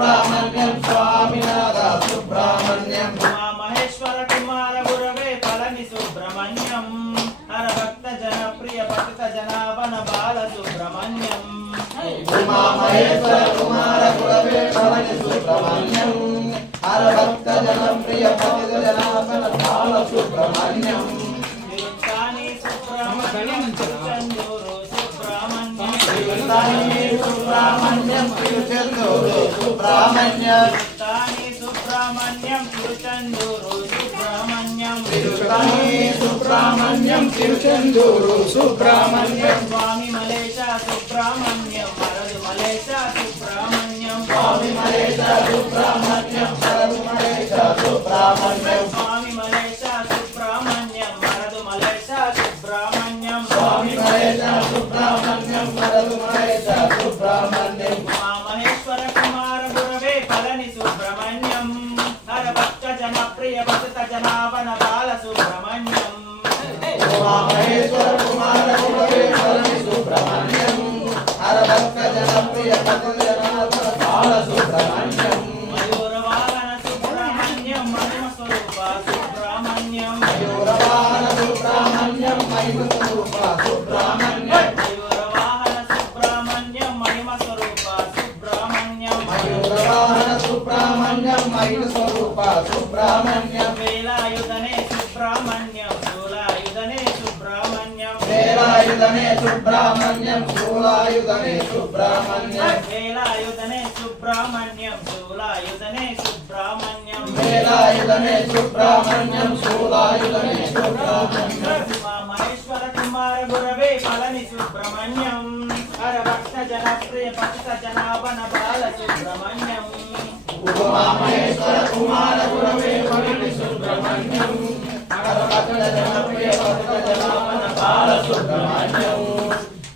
సుబ్రహ్మణ్యం స్వామినాథ సుబ్రహ్మణ్యం మహేశ్వర కుమార గురవే పళని సుబ్రహ్మణ్యం హర భక్త జనప్రియ పతిత జనావన బాల సుబ్రహ్మణ్యం ఉమా మహేశ్వర కుమార గురవే పళని సుబ్రహ్మణ్యం హర భక్త జనప్రియ పతిత జనావన బాల సుబ్రహ్మణ్యం సుబ్రహ్మణ్యం తిరుచెందూరు సుబ్రహ్మణ్యం సుబ్రహ్మణ్యం తిరుచెందూరు సుబ్రహ్మణ్యం సుబ్రహ్మణ్యం తిరుచెందూరు సుబ్రహ్మణ్యం స్వామి మలేశ సుబ్రహ్మణ్యం మరదు మలేశ సుబ్రహ్మణ్యం స్వామి మలేశ సుబ్రహ్మణ్యం మరదు మలేశ సుబ్రహ్మణ్యం స్వామి మలేశ సుబ్రహ్మణ్యం మరదు మలేశ సుబ్రహ్మణ్యం స్వామి మలేశ సుబ్రహ్మణ్యం మరదు మలేశ సుబ్రహ్మణ్యం మహేశ్వర కుమార గురవే పళని సుబ్రహ్మణ్యం హర భక్త జనప్రియ పతిత జనావన బాల సుబ్రహ్మణ్యం మహేశ్వర కుమార గురవే పళని సుబ్రహ్మణ్యం హర భక్త జనప్రియ పతిత జనావన బాల సుబ్రహ్మణ్యం మయూరవాహన సుబ్రహ్మణ్యం మహిమ స్వరూప సుబ్రహ్మణ్యం మయూరవాహన సుబ్రహ్మణ్యం మహిమ స్వరూప సుబ్రహ్మణ్యం మయూరవాహన సుబ్రహ్మణ్యం మహిమ స్వరూప సుబ్రహ్మణ్యం మయూరవాహన సుబ్రహ్మణ్యం మహిమ స్వరూప సుబ్రహ్మణ్యం వేలాయుధనే సుబ్రహ్మణ్యం శూలాయుధనే సుబ్రహ్మణ్యం వేలాయుధనే సుబ్రహ్మణ్యం శూలాయుధనే సుబ్రహ్మణ్యం వేలాయుధనే సుబ్రహ్మణ్యం శూలాయుధనే సుబ్రహ్మణ్యం వేలాయుధనే సుబ్రహ్మణ్యం శూలాయుధనే సుబ్రహ్మణ్యం మహేశ్వర కుమార గురవే పళని సుబ్రహ్మణ్యం హర భక్త జనప్రియ పతిత జనావన బాల సుబ్రహ్మణ్యం ఉమా మహేశ్వర కుమార గురవే పళని సుబ్రహ్మణ్యం హర భక్త జనప్రియ పతిత జనావన బాల సుబ్రహ్మణ్యం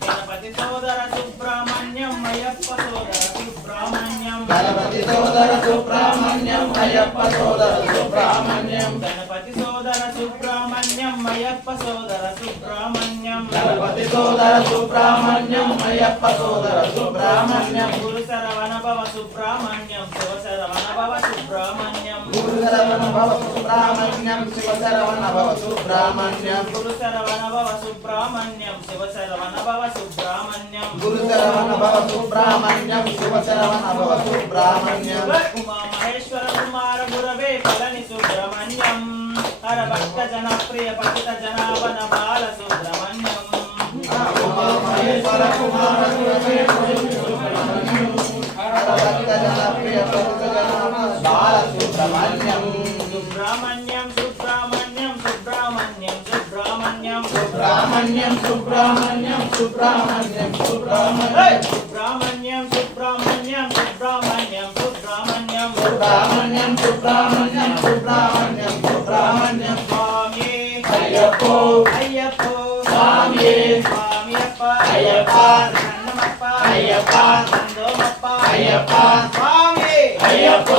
గణపతి సోదర సుబ్రహ్మణ్యం అయ్యప్ప సోదర సుబ్రహ్మణ్యం గణపతి సోదర సుబ్రహ్మణ్యం అయ్యప్ప సోదర సుబ్రహ్మణ్యం గణపతి సోదర సుబ్రహ్మణ్యం అయ్యప్ప సోదర సుబ్రహ్మణ్యం గణపతి సోదర సుబ్రహ్మణ్యం అయ్యప్ప సోదర సుబ్రహ్మణ్యం గురు శరవణ భవ సుబ్రహ్మణ్యం శివ శరవణ భవ సుబ్రహ్మణ్యం గురు శరవణ భవ సుబ్రహ్మణ్యం శివ శరవణ భవ సుబ్రహ్మణ్యం గురు శరవణ భవ సుబ్రహ్మణ్యం శివ శరవణ భవ సుబ్రహ్మణ్యం గురు శరవణ భవ సుబ్రహ్మణ్యం శివ శరవణ భవ సుబ్రహ్మణ్యం ఉమా మహేశ్వర కుమార గురవే పళని సుబ్రహ్మణ్యం హర భక్త జనప్రియ పతిత జనావన బాల సుబ్రహ్మణ్యం ఉమా మహేశ్వర కుమార గురవే పళని సుబ్రహ్మణ్యం హర భక్త జనప్రియ పతిత జనావన బాల సుబ్రహ్మణ్యం సుబ్రహ్మణ్యం సుబ్రహ్మణ్యం సుబ్రహ్మణ్యం సుబ్రహ్మణ్యం సుబ్రహ్మణ్యం సుబ్రహ్మణ్యం సుబ్రహ్మణ్యం సుబ్రహ్మణ్యం సుబ్రహ్మణ్యం సుబ్రహ్మణ్యం సుబ్రహ్మణ్యం సుబ్రహ్మణ్యం సుబ్రహ్మణ్యం సుబ్రహ్మణ్యం సుబ్రహ్మణ్యం సుబ్రహ్మణ్యం స్వామి అయ్యప్పో అయ్యప్పో స్వామి స్వామియప్ప అయ్యప్ప నన్నమప్ప అయ్యప్ప నందోమప్ప అయ్యప్ప స్వామి అయ్యప్పో